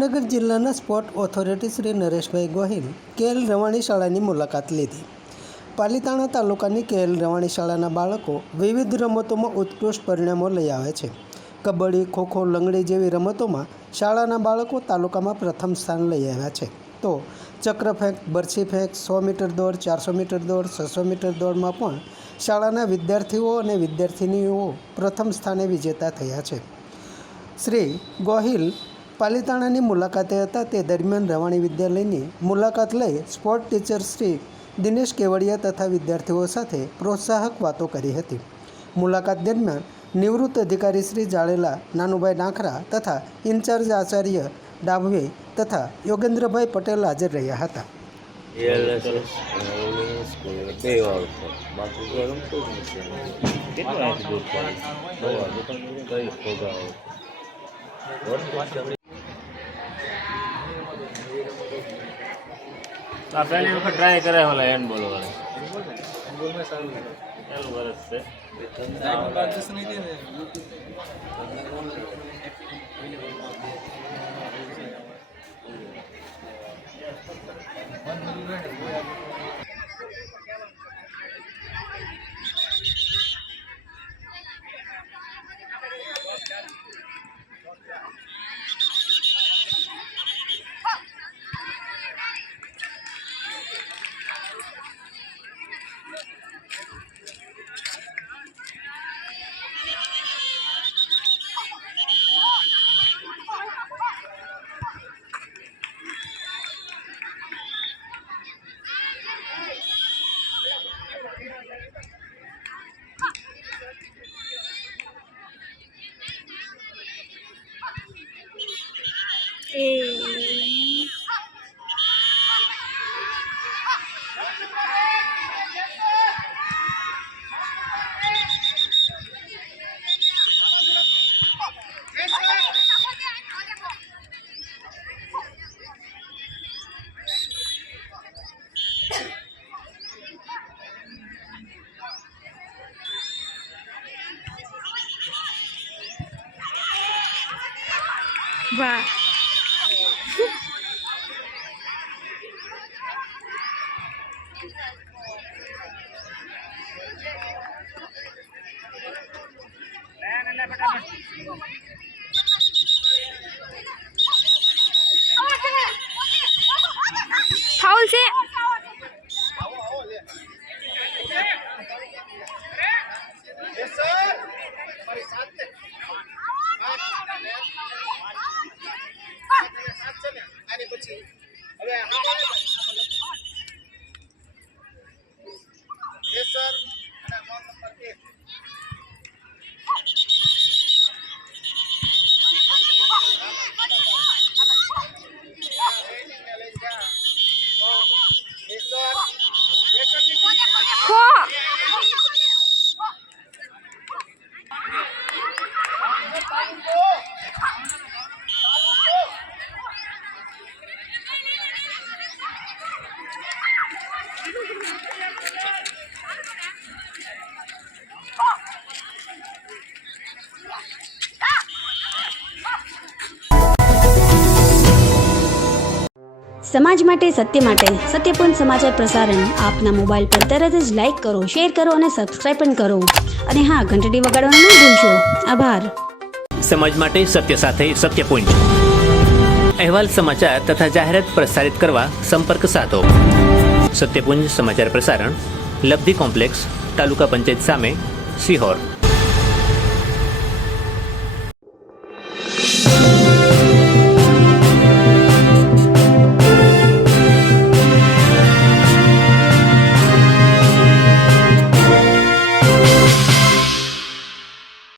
ભાવનગર જિલ્લાના sport authority Shri Nareshbhai Gohil KL Ravani શાળાની મુલાકાત લીધી। પાલીતાણા તાલુકાની કેએલ રવાણી શાળાના બાળકો વિવિધ રમતોમાં ઉત્કૃષ્ટ પરિણામો લઈ આવે છે। કબડ્ડી, ખોખો, લંગડી જેવી રમતોમાં શાળાના બાળકો તાલુકામાં પ્રથમ સ્થાન લઈ આવ્યા છે। તો ચક્રફેંક, બરછી ફેંક, 100 મીટર દોડ, 400 મીટર દોડ, 600 મીટર દોડમાં પણ શાળાના વિદ્યાર્થીઓ અને વિદ્યાર્થિનીઓ પ્રથમ સ્થાને વિજેતા થયા છે। શ્રી ગોહિલ પાલીતાણાની મુલાકાતે હતા તે દરમિયાન રવાણી વિદ્યાલયની મુલાકાત લઈ સ્પોર્ટ ટીચર શ્રી દિનેશ કેવડિયા તથા વિદ્યાર્થીઓ સાથે પ્રોત્સાહક વાતો કરી હતી। મુલાકાત દરમિયાન નિવૃત્ત અધિકારી શ્રી જાડેલા, નાનુભાઈ નાખરા તથા ઇન્ચાર્જ આચાર્ય ડાભવે તથા યોગેન્દ્રભાઈ પટેલ હાજર રહ્યા હતા। पहली वक्त ट्राई करे वाला हैंड बॉल वाला चालू वर्ष से वाह फाउल से સમાજ માટે સત્યપૂર્ણ સમાચાર પ્રસારણ આપના મોબાઈલ પર તરત જ લાઈક કરો, શેર કરો અને સબસ્ક્રાઇબ પણ કરો અને હા, ઘંટડી વગાડવાનું ન ભૂલશો। આભાર। સમાજ માટે સત્ય સાથે સત્યપૂર્ણ અહેવાલ, સમાચાર તથા જાહેરાત પ્રસારિત કરવા સંપર્ક સાધો। સત્યપૂર્ણ સમાચાર પ્રસારણ, લબ્ધિ કોમ્પ્લેક્સ, તાલુકા પંચાયત સામે, સિહોર।